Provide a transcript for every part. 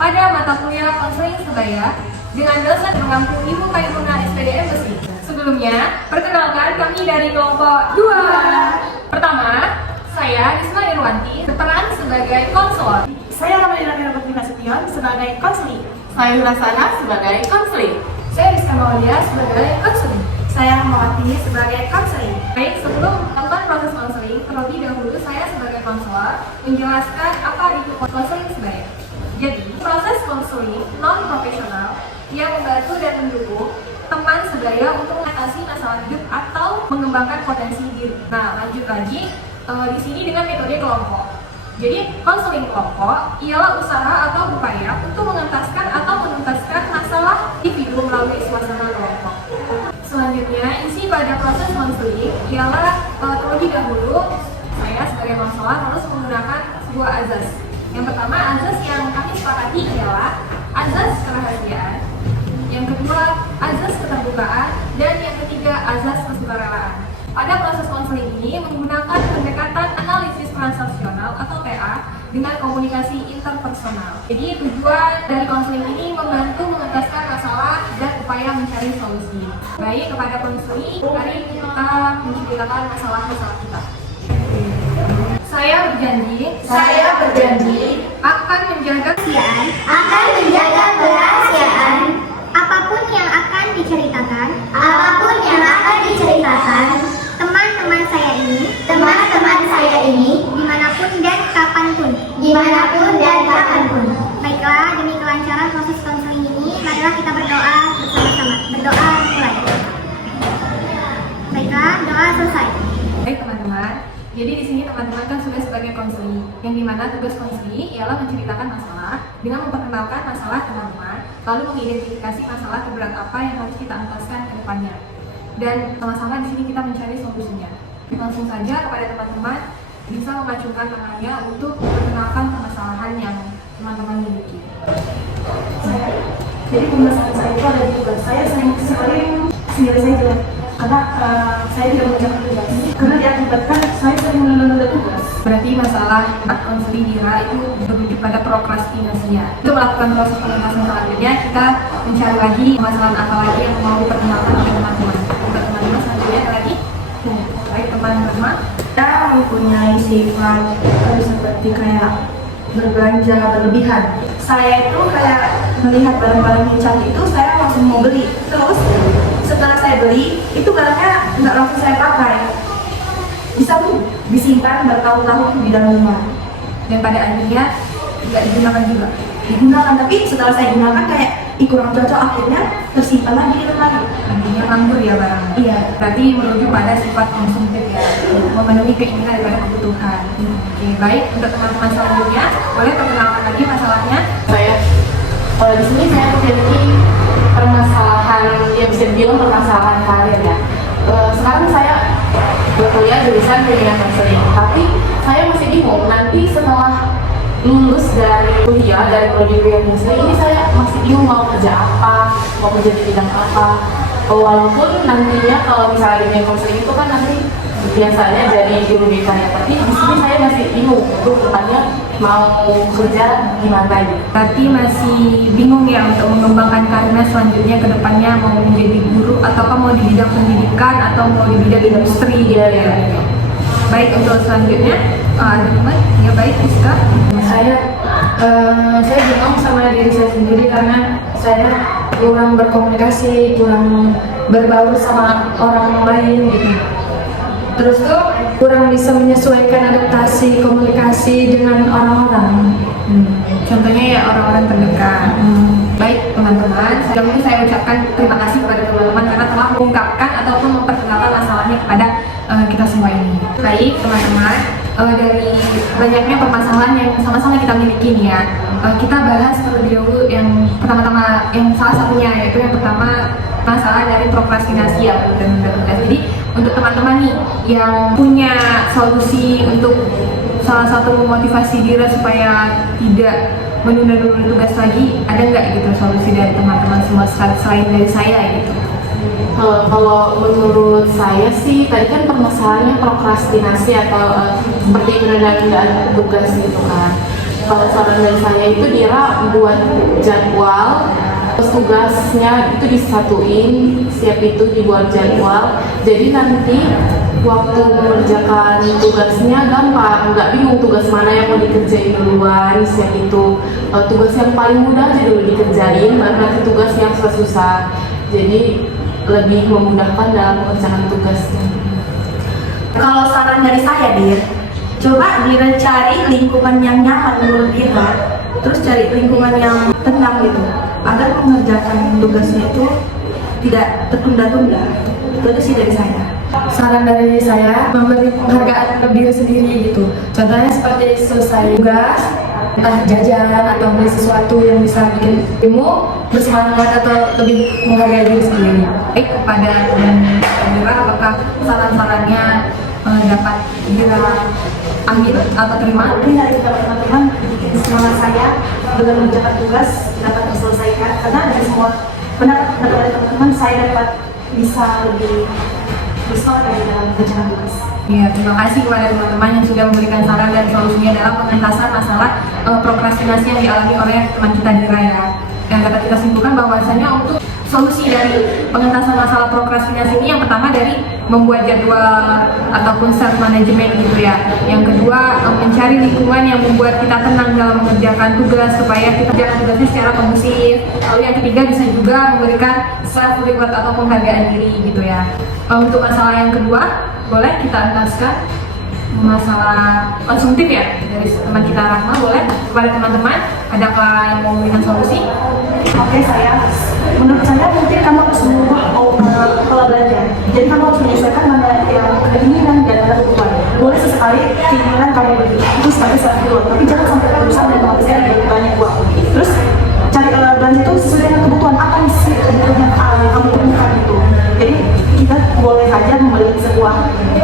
pada mata kuliah konseling sebaya dengan dosen mengampu Ibu Kairuna SPDM Besi. Sebelumnya, perkenalkan kami dari kelompok 2. Pertama, saya Risma Irwanti berperan sebagai konselor. Saya Ramadina Putri Nasution sebagai konseling. Saya Hurasana sebagai konseling. Saya Rizka Maulia sebagai konseling. Saya Rahmawati sebagai konseling. Baik, sebelum melakukan proses konseling, terlebih dahulu saya sebagai konselor menjelaskan apa itu konseling sebaya. Jadi, proses konseling non-profesional yang membantu dan mendukung teman sebaya untuk mengatasi masalah hidup atau mengembangkan potensi diri. Nah, lanjut lagi di sini dengan metode kelompok. Jadi, konseling kelompok ialah usaha atau upaya untuk mengentaskan atau menuntaskan masalah individu melalui suasana kelompok. Selanjutnya, isi pada proses konseling ialah terlebih dahulu saya sebagai konselor harus menggunakan sebuah azas. Yang pertama, azas yang kami sepakati ialah azas kerahasiaan. Yang kedua, azas keterbukaan. Dan yang ketiga, azas kesukarelaan. Pada proses konseling ini menggunakan pendekatan analisis transaksional atau TA dengan komunikasi interpersonal. Jadi tujuan dari konseling ini membantu mengentaskan masalah dan upaya mencari solusi. Baik, kepada konseling, mari kita menceritakan masalah-masalah kita. Saya berjanji akan menjaga kerahasiaan apapun yang akan diceritakan teman-teman saya ini dimanapun dan kapanpun. Baiklah, demi kelancaran proses konseling ini, marilah kita berdoa bersama-sama. Berdoa mulai. Baiklah, doa selesai. Baik teman-teman, jadi di sini teman-teman kan sudah sebagai konseling, yang dimana tugas konseling ialah menceritakan masalah dengan memperkenalkan masalah teman-teman, lalu mengidentifikasi masalah terberat apa yang harus kita entaskan ke depannya, dan sama-sama di sini kita mencari solusinya. Langsung saja kepada teman-teman bisa memajukan tangannya untuk memperkenalkan permasalahan yang teman-teman miliki. Jadi pembahasan saya itu ada di tugas. Saya sering sendiri saja karena saya tidak mengerjakan tugas. Karena diakibatkan saya sering menunda tugas. Berarti masalah konseling DIRA itu berwujud pada prokrastinasinya. Untuk melakukan proses penuntasan selanjutnya, kita mencari lagi permasalahan apa lagi yang mau diperkenalkan oleh teman-teman. Untuk teman-teman selanjutnya ada lagi? Baik teman-teman, Kita mempunyai sifat seperti kayak berbelanja berlebihan. Saya itu kayak melihat barang-barang yang cantik itu saya langsung mau beli. Terus setelah saya beli itu barangnya nggak langsung saya pakai. Bisa disimpan bertahun-tahun di dalam rumah. dan pada akhirnya nggak digunakan juga. Digunakan, tapi setelah saya gunakan kayak kurang cocok, akhirnya tersimpan lagi di lemari. Artinya nganggur ya barang. Iya. Berarti merujuk pada sifat konsumtif ya, memenuhi keinginan daripada kebutuhan. Oke, baik, untuk teman-teman selanjutnya boleh perkenalkan lagi masalahnya. Kalau di sini saya memiliki permasalahan yang bisa dibilang permasalahan karir ya. Sekarang saya berkuliah jurusan pendidikan konseling, tapi saya masih bingung nanti setelah lulus dari kuliah dari pendidikan konseling ini saya masih bingung mau kerja apa, mau kerja di bidang apa. Walaupun nantinya kalau misalnya di bidang konseling itu kan nanti biasanya dari juru BK ya, tapi di sini saya masih bingung untuk depannya mau kerja gimana gitu. Berarti masih bingung ya untuk mengembangkan karirnya selanjutnya ke depannya, mau menjadi guru ataukah mau di bidang pendidikan atau mau di bidang industri gitu ya. Baik, untuk selanjutnya ada teman? Ya baik, Rizka. Saya bingung sama diri saya sendiri karena saya kurang berkomunikasi, kurang berbaur sama orang lain gitu. Terus tuh kurang bisa menyesuaikan adaptasi komunikasi dengan orang-orang. Contohnya ya orang-orang terdekat. Baik teman-teman, sebelumnya saya ucapkan terima kasih kepada teman-teman karena telah mengungkapkan ataupun memperkenalkan masalahnya kepada kita semua ini. Baik teman-teman, dari banyaknya permasalahan yang sama-sama kita miliki nih ya, kita bahas terlebih dahulu yang pertama-tama, yang salah satunya yaitu yang pertama masalah dari prokrastinasi ya, dan tugas. Jadi untuk teman-teman nih yang punya solusi untuk salah satu memotivasi diri supaya tidak menunda dulu tugas lagi, ada nggak gitu solusi dari teman-teman semua selain dari saya gitu? Kalau menurut saya sih tadi kan permasalahannya prokrastinasi atau seperti penundaan tugas gitu kan. Kalau saran dari saya itu Dira buat jadwal, terus tugasnya itu disatuin, siap itu dibuat jadwal. Jadi nanti waktu mengerjakan tugasnya gampang, nggak bingung tugas mana yang mau dikerjain duluan. Siap itu tugas yang paling mudah aja dulu dikerjain, baru nanti tugas yang susah-susah. Jadi lebih memudahkan dalam mengerjakan tugasnya. Kalau saran dari saya, Dir, coba Dira cari lingkungan yang nyaman menurut Dira, terus cari lingkungan yang tenang gitu, agar mengerjakan tugasnya itu tidak tertunda-tunda. Itu aja sih dari saya. Saran dari saya, memberi penghargaan ke diri sendiri gitu. Contohnya seperti selesai tugas, entah jajan atau beli sesuatu yang bisa bikin dirimu bersemangat atau lebih menghargai diri sendiri. Baik, kepada Dira, apakah saran-sarannya dapat Dira ambil atau terima? Mungkin dari teman-teman bikin semangat saya dengan mengerjakan tugas dapat terselesaikan, karena dari semua pendapat dari teman-teman saya dapat bisa lebih besar dari dalam mengerjakan tugas. Ya, terima kasih kepada teman-teman yang sudah memberikan saran dan solusinya dalam pengentasan masalah prokrastinasi yang dialami oleh teman kita Dira ya. Yang dapat kita simpulkan bahwasanya untuk solusi dari pengentasan masalah prokrastinasi ini yang pertama dari membuat jadwal ataupun self management gitu ya. Yang kedua mencari lingkungan yang membuat kita tenang dalam mengerjakan tugas supaya kita mengerjakan tugasnya secara kondusif. Lalu yang ketiga bisa juga memberikan self reward atau penghargaan diri gitu ya. Untuk masalah yang kedua boleh kita entaskan masalah konsumtif ya dari teman kita Rahma. Boleh kepada teman-teman, adakah yang mau memberikan solusi? Oke, menurut saya mungkin kamu harus mengubah pola belanja. Jadi kamu harus menyesuaikan mana yang keinginan dan mana kebutuhan. Boleh sesekali keinginan kamu beli itu sebagai self reward, tapi jangan sampai terusan dan menghabiskan banyak uang. Terus cari belanja itu sesuai dengan kebutuhan apa sih kebutuhan yang kamu temukan itu. Jadi kita boleh saja membeli sebuah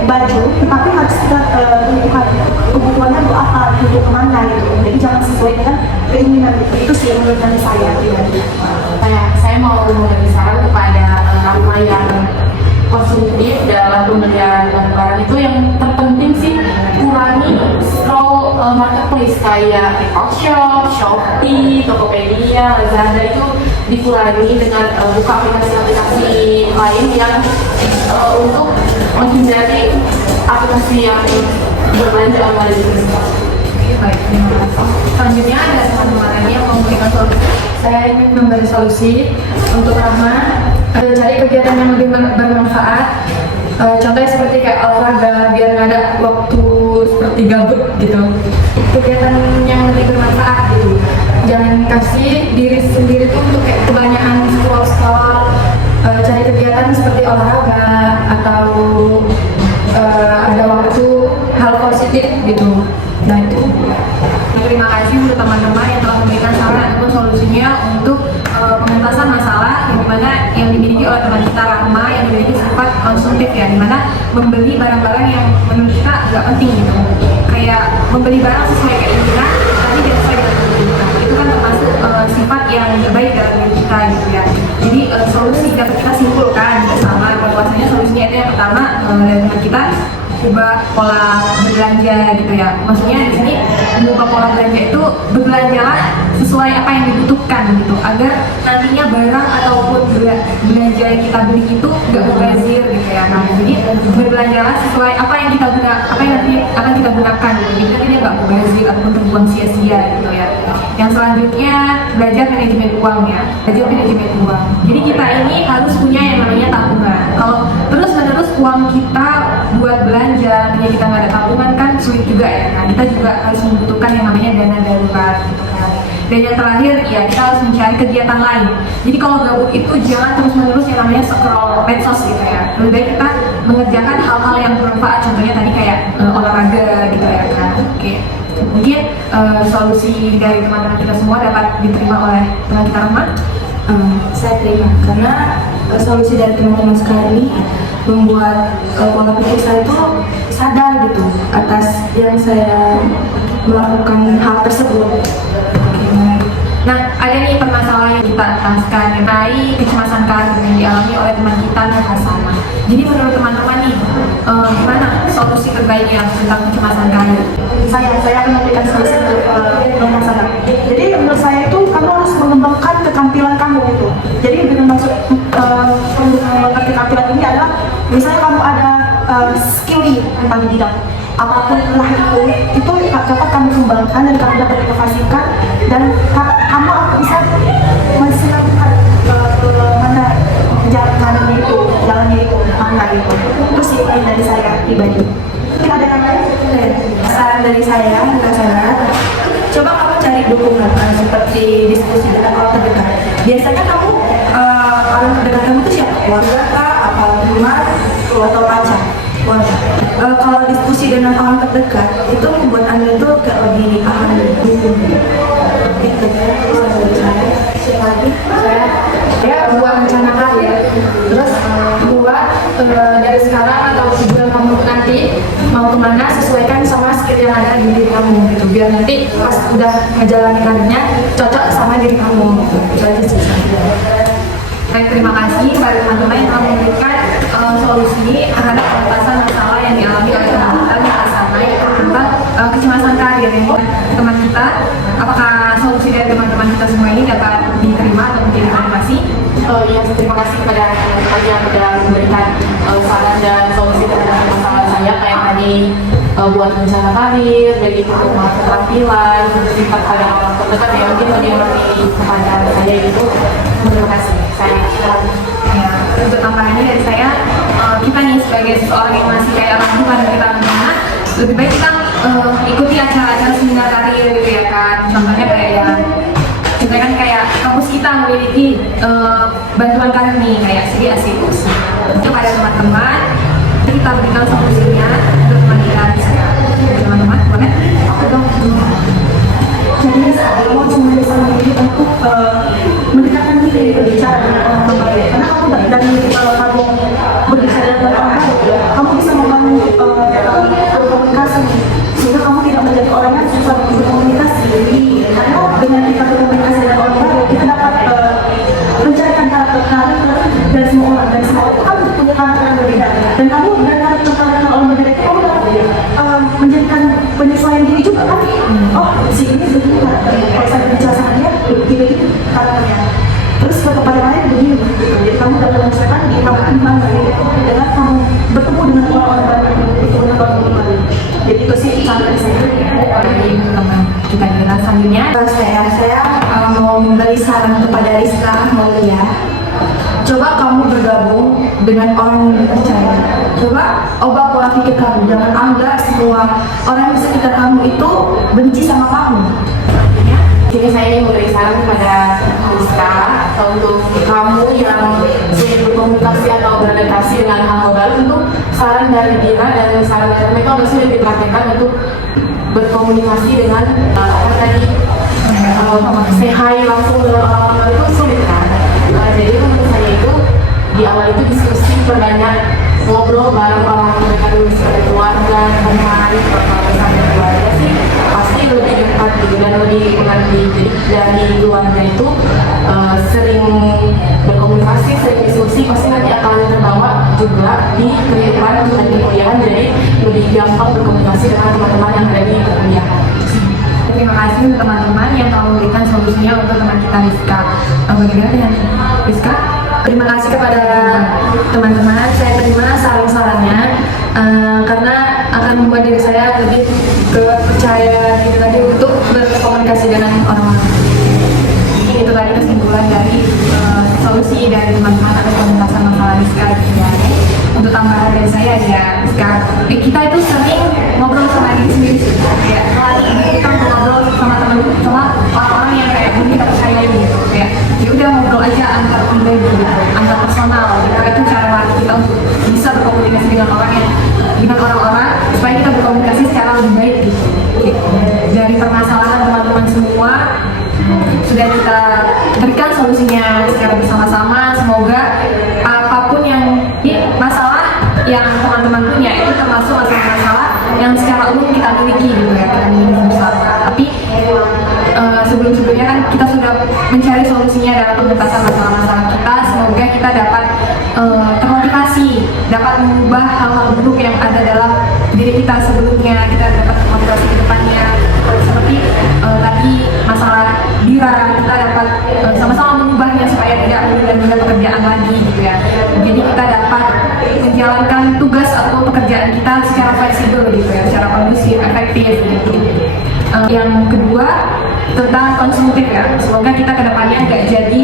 baju, tapi harus kita tentukan kebutuhannya untuk apa, untuk kemana gitu. Jadi jangan sesuai dengan keinginan itu sih yang menurut saya. Saya mau memberi saran kepada Rahma yang konsumtif dalam pembelian barang itu. Yang terpenting sih kurangi scroll marketplace kayak TikTok Shop, Shopee, Tokopedia, Lazada itu dikurangi dengan buka aplikasi-aplikasi lain yang untuk menghindari aplikasi yang berbelanja online. Baik, terima kasih. Selanjutnya ada teman-teman lainnya yang mau memberikan solusi. Saya ingin memberi solusi untuk Rahma, cari kegiatan yang lebih bermanfaat. Contohnya seperti kayak olahraga, biar nggak ada waktu seperti gabut gitu. Kegiatan yang lebih bermanfaat gitu. Jangan kasih diri sendiri tuh untuk kayak kebanyakan scroll. Cari kegiatan seperti olahraga atau ada waktu hal positif gitu. Nah itu. Terima kasih untuk teman-teman yang telah memberikan saran ataupun solusinya untuk pengentasan masalah yang dimana yang dimiliki oleh teman kita Rahma yang memiliki sifat konsumtif ya, dimana membeli barang-barang yang menurut kita nggak penting gitu, kayak membeli barang sesuai keinginan tapi tidak sesuai dengan kebutuhan. Itu kan termasuk sifat yang baik dalam diri kita gitu ya. Jadi solusi dapat kita simpulkan bersama bahwasanya solusinya itu yang pertama dari teman kita ubah pola berbelanja gitu ya. Maksudnya di sini mengubah pola belanja itu berbelanjalah sesuai apa yang dibutuhkan gitu, agar nantinya barang ataupun belanja yang kita beli itu nggak mubazir gitu ya. Nah, jadi berbelanjalah sesuai apa yang kita nanti akan kita gunakan gitu. Jadi nantinya nggak mubazir ataupun terbuang sia-sia gitu ya. Yang selanjutnya belajar manajemen uang ya. Belajar manajemen uang. Jadi kita ini harus punya yang namanya tabungan. Kalau terus-menerus uang kita buat belanja, kita nggak ada tabungan kan sulit juga ya. Nah, kita juga harus membutuhkan yang namanya dana darurat gitu kan. Dan yang terakhir ya kita harus mencari kegiatan lain. Jadi kalau gabut itu jangan terus-menerus yang namanya scroll medsos gitu ya. Lebih baik kita mengerjakan hal-hal yang bermanfaat. Contohnya tadi kayak olahraga gitu ya kan. Oke. Mungkin solusi dari teman-teman kita semua dapat diterima oleh teman kita Rahma. Saya terima karena solusi dari teman-teman sekali ini membuat pola pikir saya itu sadar gitu atas yang saya melakukan hal tersebut. Nah, ada nih permasalahan yang kita ataskan mengenai kecemasan karir yang dialami oleh teman kita Hasanah. Jadi menurut teman-teman nih, gimana solusi terbaiknya tentang kecemasan karir? Saya akan memberikan solusi untuk Hasanah. Jadi menurut saya itu kamu harus mengembangkan keterampilan kamu itu. Jadi dengan maksud mengembangkan keterampilan ini adalah misalnya kamu ada skill di berbagai bidang, apapun lah itu dapat kamu kembangkan dan kamu dapat inovasikan dan kamu bisa melakukan mana jalannya itu mana gitu. Itu sih dari saya pribadi. Mungkin ada yang lain? Saran dari saya untuk saya, coba kamu cari dukungan seperti diskusi dengan orang terdekat. Biasanya kamu orang terdekat kamu itu siapa? Keluarga kah? Apa teman atau pacar? Kalau diskusi dengan orang terdekat itu membuat anda itu kayak lebih paham dan dukung. Itu dari saya. Saya buat rencana karir, terus buat dari sekarang atau tujuan kamu nanti mau kemana sesuaikan sama skill yang ada di diri kamu gitu, biar nanti pas udah ngejalanin karirnya cocok sama diri kamu gitu. Itu aja sih. Baik, terima kasih bagi teman-teman yang telah memberikan solusi terhadap pengentasan masalah yang dialami oleh teman kita di atas sana, yaitu tentang kecemasan karir yang teman kita. Apakah solusi dari teman-teman kita semua ini dapat diterima atau menjadi motivasi? Ya, terima kasih kepada teman-teman yang sudah memberikan saran dan solusi terhadap masalah saya kayak tadi buat rencana karir, jadi perkembangan keterampilan, sifat pada orang terdekat yang mungkin tadi kepada saya itu. Terima kasih. Saya Ya, untuk tambahannya dari saya, kita nih sebagai seseorang yang masih kayak orang tua dan kita anak-anak, lebih baik kita ikuti acara-acara seminar karir gitu ya kan. Contohnya kayak kampus kita memiliki bantuan karir nih kayak CDAC kursi. Kepada teman-teman, kita berikan solusinya untuk teman kita bisa. Teman-teman, boleh? Jadi saya mau cuma sama diri untuk mendekatkan diri berbicara dengan orang baru. Karena kamu dari kamu berbicara dengan orang baru, kamu bisa membangun berkomunikasi sehingga kamu tidak menjadi orang yang susah berkomunikasi. Karena dengan kita berkomunikasi dengan orang baru, kita dapat mencarikan karakter dari semua orang, dan semua itu kan punya karakter yang berbeda. Dan kamu dengan karakter orang berbeda itu kamu dapat menjadikan penyesuaian diri juga kan. Oh, si ini begini karakternya, kalau saya bicara sama dia begini karakternya, terus kepada lain begini gitu. Jadi kamu dapat menyesuaikan diri kamu gimana gitu dengan kamu bertemu dengan orang-orang baru, bertemu dengan orang baru. Jadi itu sih cara dari saya. Teman kita jelas selanjutnya. Saya mau memberi saran kepada Rizka Mulia. Coba kamu bergabung dengan orang yang dipercaya. Coba ubah pola pikir kamu. Jangan anggap semua orang di sekitar kamu itu benci sama kamu. Jadi saya ingin memberi saran kepada Rizka untuk kamu yang sulit berkomunikasi atau beradaptasi dengan hal baru, untuk saran dari Dina dan saran dari mereka sudah sulit diperhatikan untuk berkomunikasi dengan say hi langsung dengan orang baru itu sulit kan. Jadi menurut saya itu di awal itu diskusi, perbanyak ngobrol bareng orang mereka dulu seperti keluarga, teman, sampai keluarga sih pasti lebih dekat gitu dan lebih mengerti. Jadi dari keluarga itu sering berkomunikasi, sering diskusi, pasti nanti akan terbawa juga di kehidupan dan di kuliahan, jadi lebih gampang berkomunikasi dengan teman-teman yang ada di kuliahan. Terima kasih untuk teman-teman yang telah memberikan solusinya untuk teman kita Rizka. Bagaimana dengan Rizka? Terima kasih kepada teman-teman. Saya terima saran-sarannya karena akan membuat diri saya lebih percaya diri lagi untuk berkomunikasi dengan orang-orang. Itu tadi kesimpulan dari solusi dari teman-teman atau pengentasan masalah Rizka ya. Untuk tambahan dari saya ya Rizka, kita itu sering ngobrol sama diri sendiri ya. Kita ngobrol sama teman, sama orang-orang yang kayak belum kita percaya gitu ya. Ya udah ngobrol aja antar pribadi gitu, antar personal gitu. Itu cara kita untuk bisa berkomunikasi dengan orang-orang supaya kita berkomunikasi secara lebih baik gitu. Dari permasalahan teman-teman semua sudah kita berikan solusinya secara bersama-sama. Semoga apapun yang masalah yang teman-teman punya itu termasuk masalah-masalah yang secara umum kita miliki gitu ya, kita miliki bersama. Tapi sebelum-sebelumnya kan kita sudah mencari solusinya dalam pengentasan masalah-masalah kita. Semoga kita dapat termotivasi, dapat mengubah hal-hal buruk yang ada dalam diri kita sebelumnya. Kita dapat termotivasi ke depannya. Seperti tadi masalah dilarang, kita dapat sama-sama mengubahnya supaya tidak menunda-nunda pekerjaan lagi gitu ya. Jadi kita dapat menjalankan tugas atau pekerjaan kita secara fleksibel gitu ya, secara kondusif, efektif gitu. Yang kedua tentang konsumtif ya, semoga kita kedepannya nggak jadi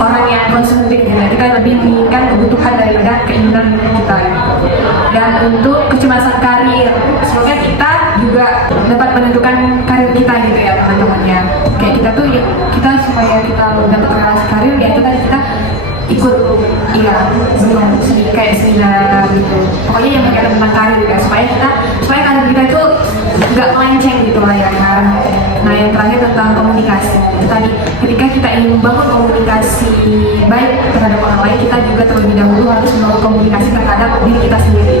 orang yang konsumtif gitu. Kita lebih menginginkan kebutuhan daripada keinginan kita gitu. Dan untuk kecemasan karir, semoga kita juga dapat menentukan karir kita gitu ya teman-teman ya. Kayak kita tuh kita supaya kita dapat relasi karir ya itu tadi kita ikut kayak seminar gitu, pokoknya yang berkaitan tentang karir ya, supaya karir kita itu nggak melenceng gitu lah ya kan. Nah yang terakhir tentang komunikasi itu tadi, ketika kita ingin membangun komunikasi baik terhadap orang lain, kita juga terlebih dahulu harus membangun komunikasi terhadap diri kita sendiri.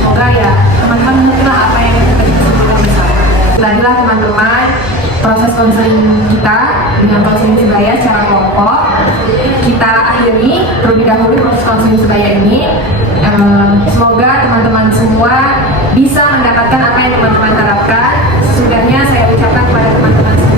Semoga ya teman-teman mengertilah apa yang kita sebutkan bersama. Tadilah teman-teman proses konseling kita dengan konseling sebaya secara kelompok. Kita akhiri terlebih dahulu proses konseling sebaya ini. Semoga teman-teman semua bisa mendapatkan apa yang teman-teman harapkan. Sesudahnya saya ucapkan kepada teman-teman semua